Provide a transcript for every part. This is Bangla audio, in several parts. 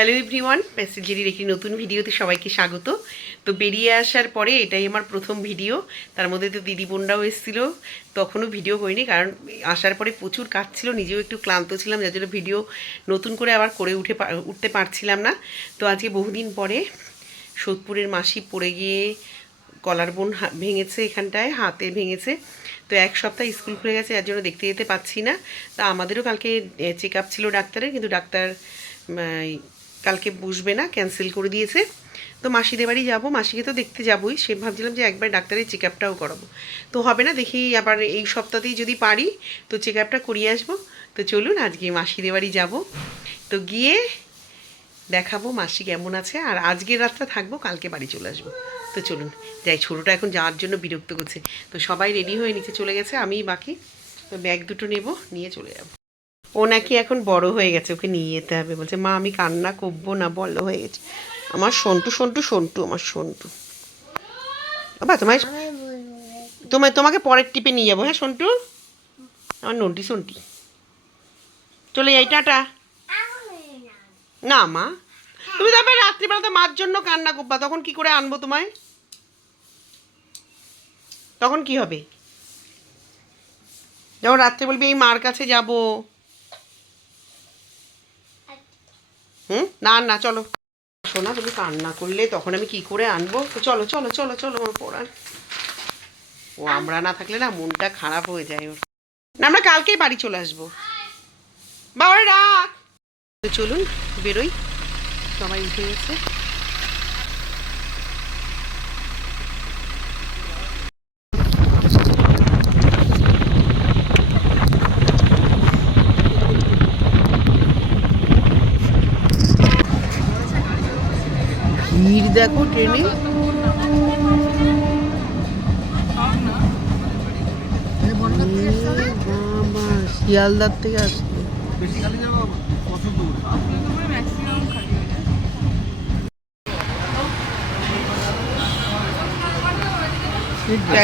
হ্যালো এভরিওয়ান, প্যাসেঞ্জারির একটি নতুন ভিডিওতে সবাইকে স্বাগত। তো বেরিয়ে আসার পরে এটাই আমার প্রথম ভিডিও। তার মধ্যে তো দিদি বোনরাও এসেছিলো, তখনও ভিডিও হয়নি কারণ আসার পরে প্রচুর কাজ ছিল, নিজেও একটু ক্লান্ত ছিলাম, যার জন্য ভিডিও নতুন করে আবার করে উঠতে পারছিলাম না। তো আজকে বহুদিন পরে সোদপুরের মাসি পড়ে গিয়ে কলার বোন ভেঙেছে, এখানটায় হাতে ভেঙেছে। তো এক সপ্তাহ স্কুল খুলে গেছে, যার জন্য দেখতে যেতে পাচ্ছি না। তা আমাদেরও কালকে চেক আপ ছিল ডাক্তারের, কিন্তু ডাক্তার কালকে বসবে না, ক্যান্সেল করে দিয়েছে। তো মাসিদের বাড়ি যাবো, মাসিকে তো দেখতে যাবোই, সে ভাবছিলাম যে একবার ডাক্তারের চেক আপটাও করাবো। তো হবে না, দেখি আবার এই সপ্তাহতেই যদি পারি তো চেক আপটা করিয়ে আসবো। তো চলুন আজকে মাসিদের বাড়ি যাবো, তো গিয়ে দেখাবো মাসি কেমন আছে। আর আজকের রাতটা থাকবো, কালকে বাড়ি চলে আসবো। তো চলুন যাই, ছোটোটা এখন যাওয়ার জন্য বিরক্ত করছে। তো সবাই রেডি হয়ে নিচে চলে গেছে, আমিই বাকি। তো ব্যাগ দুটো নেব, নিয়ে চলে যাবো। ও নাকি এখন বড় হয়ে গেছে, ওকে নিয়ে যেতে হবে। বলছে মা আমি কান্না করবো না, বড় হয়ে গেছে। আমার সন্টু সন্টু সন্টু, আমার সন্টু। বাবা তোমাকে পরের টিপে নিয়ে যাবো। হ্যাঁ সন্টু, আমার নন্টি সন্টি। চলে যাই, টাটা। না মা, তুমি তারপরে রাত্রিবেলাতে মার জন্য কান্না করবা, তখন কি করে আনবো তোমায়? তখন কি হবে যখন রাত্রে বলবি এই মার কাছে যাবো? না না, চলো। শোনা, তুমি কান্না করলে তখন আমি কি করে আনবো? তো চলো চলো চলো চলো, আমার পড়ান। ও আমরা না থাকলে না মনটা খারাপ হয়ে যায় ওর। না, আমরা কালকেই বাড়ি চলে আসবো। বাবার রাখ। তো চলুন বেরোই, সবাই উঠে গেছে। ভিড় দেখো ট্রেনে। শিয়ালদার থেকে আসছে।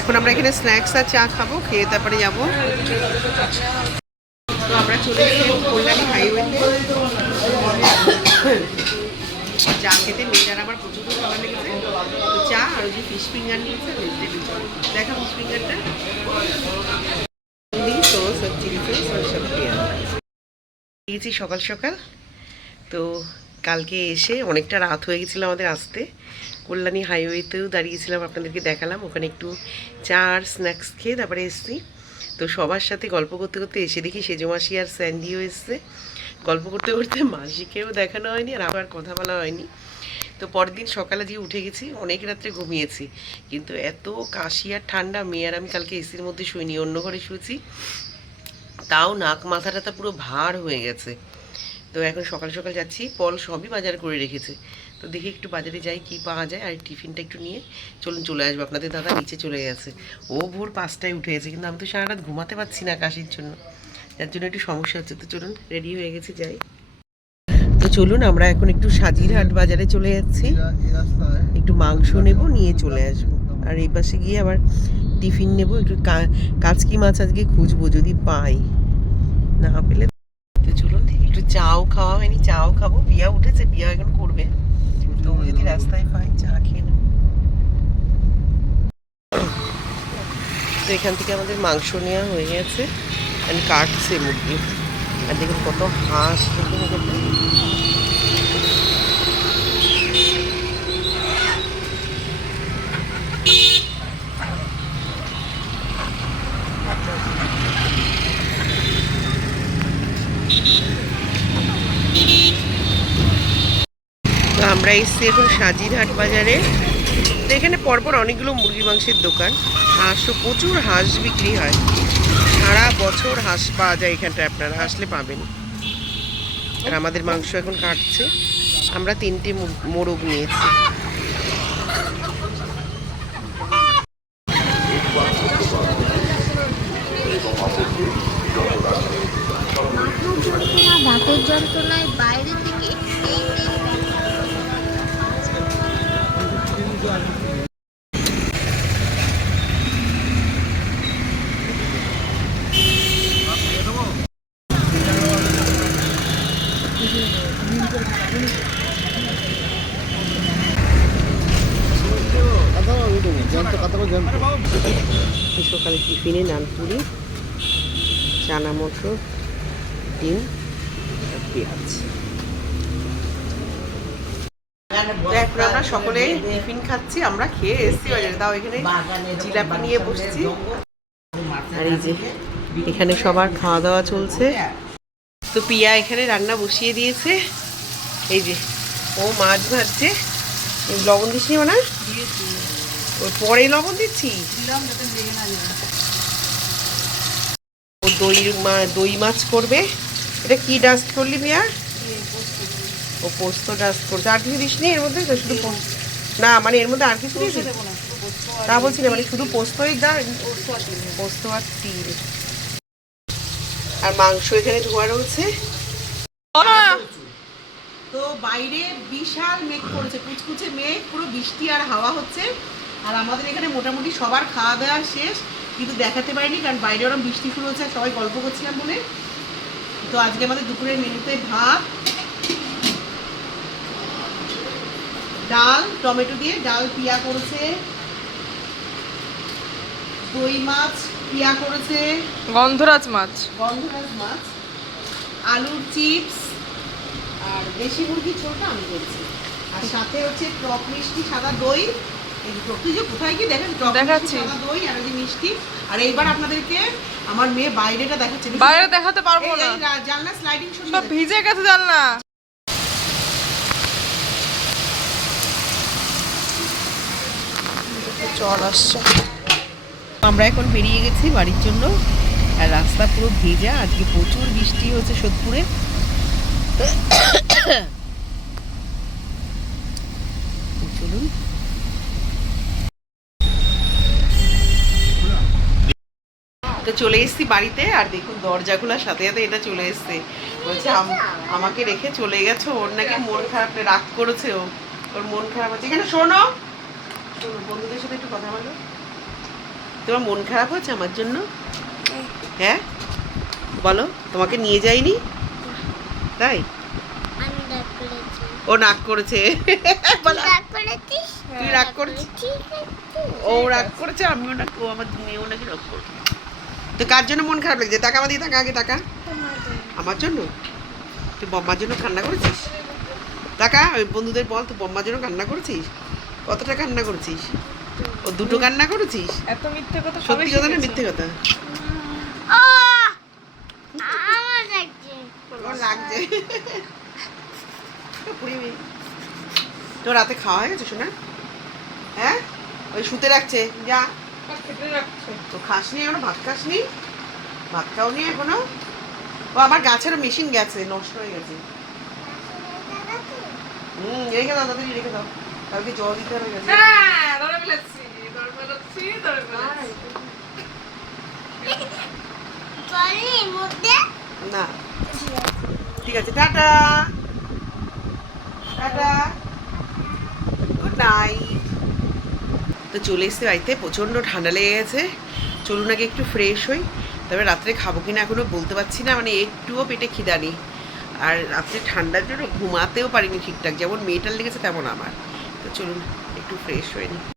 এখন আমরা এখানে স্ন্যাক্স আর চা খাবো, খেয়ে তারপরে যাবো। তো আমরা চলে এসেছি কল্যাণী হাইওয়েতে। চা খেতে মেয়েরা আমার প্রচুর ভালো লেগেছে। তো চা আর ওই যে ফিশ ফিঙ্গার নিয়েছে, ভেজিটেবল চল। দেখা ফিশ ফিঙ্গারটা সস আর চিলি সস আর সব দিয়েছি সকাল সকাল। তো কালকে এসে অনেকটা রাত হয়ে গেছিলো আমাদের আসতে। কল্যাণী হাইওয়েতেও দাঁড়িয়েছিলাম, আপনাদেরকে দেখালাম। ওখানে একটু চা আর স্ন্যাক্স খেয়ে তারপরে এসেছি। তো সবার সাথে গল্প করতে করতে এসে দেখি সেজো মাসি আর স্যান্ডিও এসছে। গল্প করতে করতে মাসিকেও দেখানো হয়নি আর আবার কথা বলা হয়নি। তো পরের দিন সকালে দিয়ে উঠে গেছি, অনেক রাত্রে ঘুমিয়েছি, কিন্তু এত কাশি আর ঠান্ডা, মেয়ে আর আমি কালকে এসির মধ্যে শুইনি, অন্য ঘরে শুয়েছি। তাও নাক মাথাটা পুরো ভার হয়ে গেছে। তো এখন সকাল সকাল যাচ্ছি, পল সবই বাজার করে রেখেছে। তো দেখি একটু বাজারে যাই, কি পাওয়া যায়। আর টিফিনটা একটু নিয়ে চলুন চলে আসবো। আপনাদের দাদা নিচে চলে গেছে, ও ভোর 5টায় উঠে গেছে, কিন্তু আমি তো সারা রাত ঘুমাতে পারছি না কাশির জন্য, যার জন্য একটু সমস্যা হচ্ছে। তো চলুন রেডি হয়ে গেছি, যাই। তো চলুন আমরা এখন একটু সাজিরহাট বাজারে চলে যাচ্ছি, একটু মাংস নেব, নিয়ে চলে আসবো। আর এই পাশে গিয়ে আবার টিফিন নেব, একটু কাচকি মাছ আজকে খুঁজবো, যদি পাই, না পেলে। তো চলুন, একটু চাও খাওয়া হয়নি, চাও খাবো। বিয়া উঠেছে, বিয়া এখন করবে, তো যদি রাস্তায় পাই চা খেয়ে নেব। তো এখান থেকে আমাদের মাংস নেওয়া হয়ে গেছে, কাটছে মুরগি। আর দেখুন কত হাঁস, দেখুন কত। তো আমরা এসেছি এখন সাজিরহাট বাজারে। তো এখানে পরপর অনেকগুলো মুরগি মাংসের দোকান, হাঁসও প্রচুর হাঁস বিক্রি হয়, সারা বছর হাঁস পাওয়া যায় এখানটায়, আপনারা আসলে পাবেন। আর আমাদের মাংস এখন কাটছে, আমরা 3টে মোরগ নিয়েছি। দাঁতের যন্ত্রণায় বাইরে থেকে টিফিনে নানপুরি, চানা মটর, ডিম আর পেঁয়াজ। এখন আমরা সকলে টিফিন খাচ্ছি, আমরা খেয়ে এসেছি বাজারে, তাও এখানে জিলাপি নিয়ে বসছি। আর এই যে এখানে সবার খাওয়া দাওয়া চলছে। তো পিয়া এখানে রান্না বসিয়ে দিয়েছে, এই যে ও মাছ ভাজছে। লবণ দিস নি না, ওর পরে লবণ দিচ্ছি। ও দই মাছ করবে। এটা কি ডাস্ট করলি পিয়া? ও পোস্ত ডাস্ট করছে। আর কিছু দিস নি এর মধ্যে? শুধু না মানে এর মধ্যে আর কিছু দিস তা বলছি না, মানে শুধু পোস্তই পোস্ত আর তিল। আর মাংস এখানে ধোয়া রয়েছে। তো বাইরে বিশাল মেঘ পড়েছে, কুচকুচে মেঘ, পুরো বৃষ্টি আর হাওয়া হচ্ছে। আর আমাদের এখানে মোটামুটি সবার খাওয়া দাওয়া শেষ, কিন্তু দেখাতে পারিনি কারণ বাইরে ওরকম বৃষ্টি শুরু হচ্ছে, সবাই গল্প করছিলাম বলে। তো আজকে আমাদের দুপুরের মেনুতে ভাত, ডাল, টমেটো দিয়ে ডাল পিয়া করেছে, দই মাছ পিয়া করেছে, গন্ধরাজ মাছ, আলুর চিপস, আর দেশি মুরগি ছোটটা আমি করেছি। আর সাথে হচ্ছে টক মিষ্টি সাদা দই। এই তুই যে কোথায় কি দেখাচ্ছি, সাদা দই আর এই মিষ্টি। আর এইবার আপনাদেরকে আমার মেয়ে বাইরেটা দেখাচ্ছে। বাইরে দেখাতে পারবো না, জানলা স্লাইডিং সব ভিজে গেছে জানলা। চল আসছে। আমরা এখন বেরিয়ে গেছি বাড়ির জন্য, আর রাস্তা পুরো ভেজা। আজকে প্রচুর বৃষ্টি হচ্ছে সোদপুরে। চলুন। তো চলে এসেছি বাড়িতে, আর দেখুন দরজা খোলার সাথে সাথে এটা চলে এসছে। বলছে আমাকে রেখে চলে গেছো, ওর নাকি মন খারাপ, রাগ করেছে ও, ওর মন খারাপ আছে। এখানে শোনো, বন্ধুদের সাথে একটু কথা বলো। তোমার মন খারাপ হচ্ছে আমার জন্য? হ্যাঁ বলো, তোমাকে নিয়ে যাইনি তাই? ও রাগ করেছে। তুই রাগ করছিস? ও রাগ করেছে, আমিও রাগ, ও আমার মেয়েও নাকি রাগ করছে। তো কার জন্য মন খারাপ লাগছে? টাকা আমাদের টাকা আগে টাকা। আমার জন্য? তুই বম্মার জন্য কান্না করেছিস? টাকা ওই বন্ধুদের বল, তুই বম্মার জন্য কান্না করেছিস? কতটা কান্না করেছিস? ও দুটো কান্না করেছিস? এত মিথ্যে কথা, সত্যি কথা না মিথ্যে কথা? লাগছে। তোর রাতে খাওয়া হয়ে গেছে শোনা? হ্যাঁ, ওই শুতে রাখছে, যা। তো খাসনি এখনো? ভাত খাসনি? ভাত খাওনি এখনো? ও আমার গাছেরও মেশিন গেছে, নষ্ট হয়ে গেছে। রেখে দাও, তাড়াতাড়ি রেখে দাও, কালকে জল দিতে হয়ে গেছে। না ঠিক আছে, টাটা টাটা, গুড নাইট। তো চলে এসছে বাড়িতে, প্রচণ্ড ঠান্ডা লেগে গেছে। চলুন আগে একটু ফ্রেশ হই, তবে রাত্রে খাবো কিনা এখনো বলতে পারছি না, মানে একটুও পেটে খিদা নেই। আর রাত্রে ঠান্ডার জন্য ঘুমাতেও পারিনি ঠিকঠাক, যেমন মেয়েটার লেগেছে তেমন আমার। তো চলুন একটু ফ্রেশ হয়ে নিই।